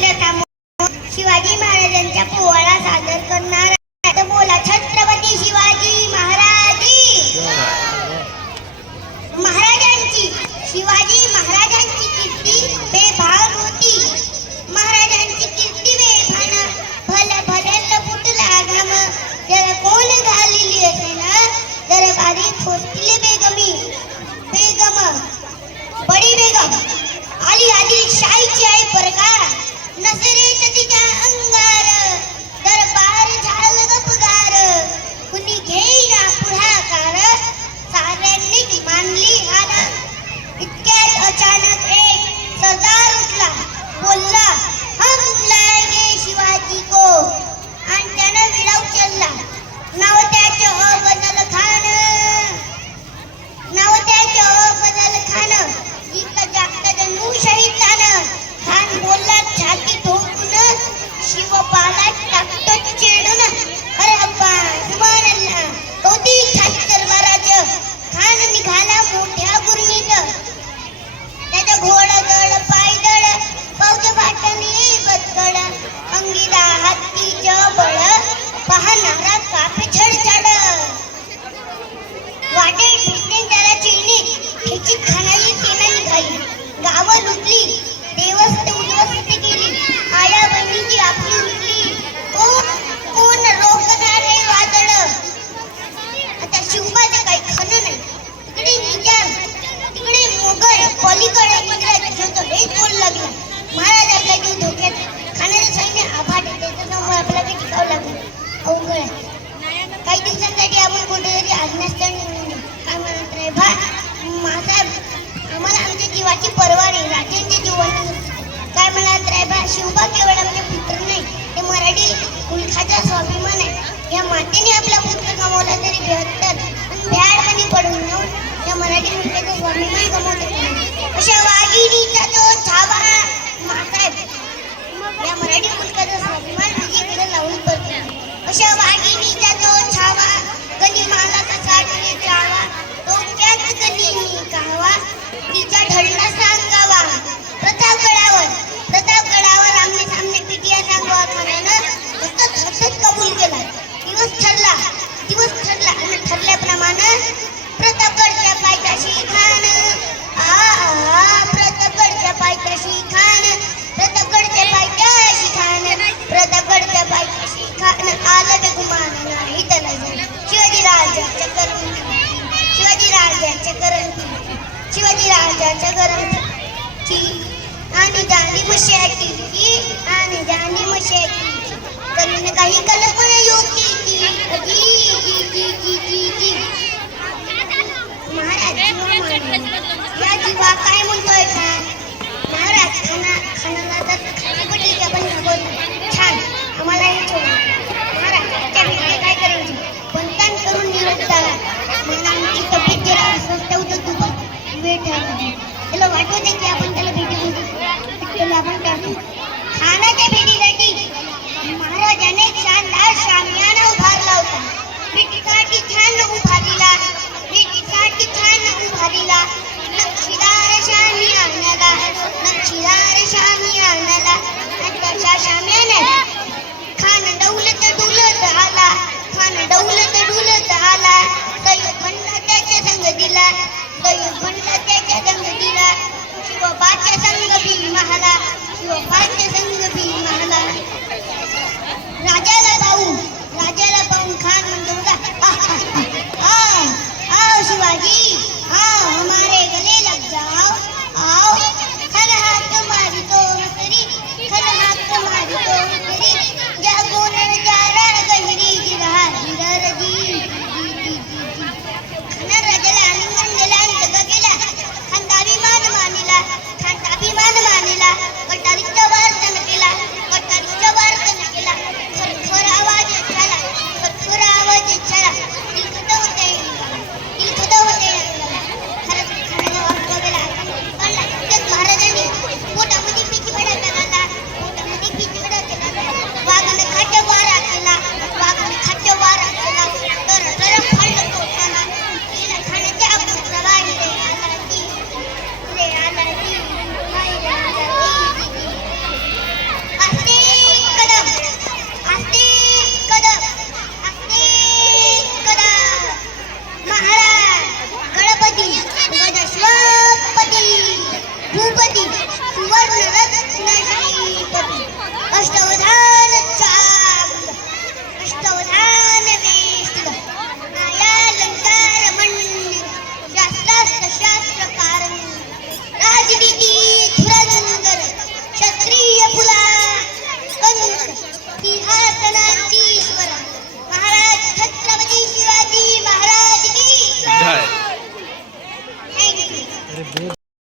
आपल्या समोर शिवाजी महाराजांचा पोवाडा सादर करणार आहे. बोला छत्रपती शिवाजी महाराजांची शिवाजी महाराजांची कीर्ती बेभान होती. महाराजांची कीर्ती बेभान भले भले फुटला घाम जर कोण घालिली असे ना दरबारी थोसले बेगम बडी बेगम आली आदिलशाहीची आई परका नसरेत तिच्या अंगार दरबार झालं गपगार कुणी घेईना पुढाकार साऱ्यांनीच मानली हाना. इतक्यात अचानक एक सरदार उठला बोलला हम लाएंगे शिवाजी को आणि त्यानं विडा उचलला. नाव त्याचं अफजल खान शहीद झालं. खान बोलला छाती ठोकून शिवपाला टाकतो चेडून अरे अप्पा सुभान अल्लाह कौती छाती दरबाराचं. खान निघाला मोठ्या गुरमीत त्याचा घोडदळ पायदळ फौज फाटणी बदकड अंगीला हत्तीचं बळ पाहणारा कापे छडछड वाटे भेटणे त्याला चिळणी खेचीत खानाची सेना निघाली. गावं लुटली देवस्थ उद्ध्वस्त केली आया बहिणीची आपली उठली. कोण रोखणारे वादळ आता शिवबाचं काही खरं नाही. तिकडे निजाम तिकडे मोगल पलीकडे इंग्रज हे बोल लागला. महाराज आपला जीव धोक्यात खाणारे सैन्य आभाट त्याच्यासमोर आपल्याला काही टिकावं लागलं अवघड आहे. काही दिवसांसाठी आपण कुठेतरी आज्ञास्थान काय म्हणत रे भा मासाहेब आम्हाला आमच्या जीवाची पर्वा नाही. राजांचे जीवन काय म्हणत रे बा शिवबा केवळ आमचे पुत्र नाही ते मराठी मुलखाचा स्वाभिमान आहे. या मातेने आपला पुत्र गमावला तरी 72 आणि भ्याडपणी पडून येऊन या मराठी मुलखाचा स्वाभिमान गमावला. अशा वाघिणीचा तो छावा मासाहेब या मराठी मुलखाचा स्वाभिमान विजेकडे लावून पडतो. अशा वाघिणीचा तो छावा कधी मला कसा जावा तो त्याच कधी कावा तिचा ढळला सांगावा. प्रतापगडावर आमने सामने पिटिया सांगावा. खानानं हसत कबूल केला. दिवस ठरला आणि ठरल्याप्रमाणे प्रतापगडच्या पायथ्याशी खान प्रतापगडच्या पायथ्याशी आलं बेगुमान नाही त्याला शिवाजी राजाच्या करंती आणि जाणी मशाकी करीन काही कल्पना योगी महाराज या जीवा काय म्हणतोय का महाराज खानाला तर खानापटी आपण भागवतो छान आम्हाला हे महाराज त्या व्यक्ती काय करायची पंतान करून निरोप झाला म्हणून आमची तब्येत जरा स्वस्त होतं दुपार वेळ ठरली त्याला वाटवते की आपण त्याला भेटीला आपण टाकू. खानाच्या भेटीसाठी महाराजाने शानदार शामियाना उभारला होता. भेटीसाठी छान उभारीला नक्षीदार शामियानाला आणि तशा शामियानात खान डौलत डुलत आला. सैयदला त्याच्या संग दिला शिवबाच्या संग भीमाला राजाला पाहून खान म्हणतो आओ शिवाजी आओ हमारे गले लग जाओ आओ खल हाथ मारी तो जागो नजारा गहरी जिरहा हिरजी खाना राजाला आलिंगन दिला आणि दगा केला. खान अभिमान मानिला कटारीचा वार्तन केला खरखर आवाज झाला तिलखत होते खानाला वाटलं गेला गणपती गजश्वपती भूपती सुवर्ण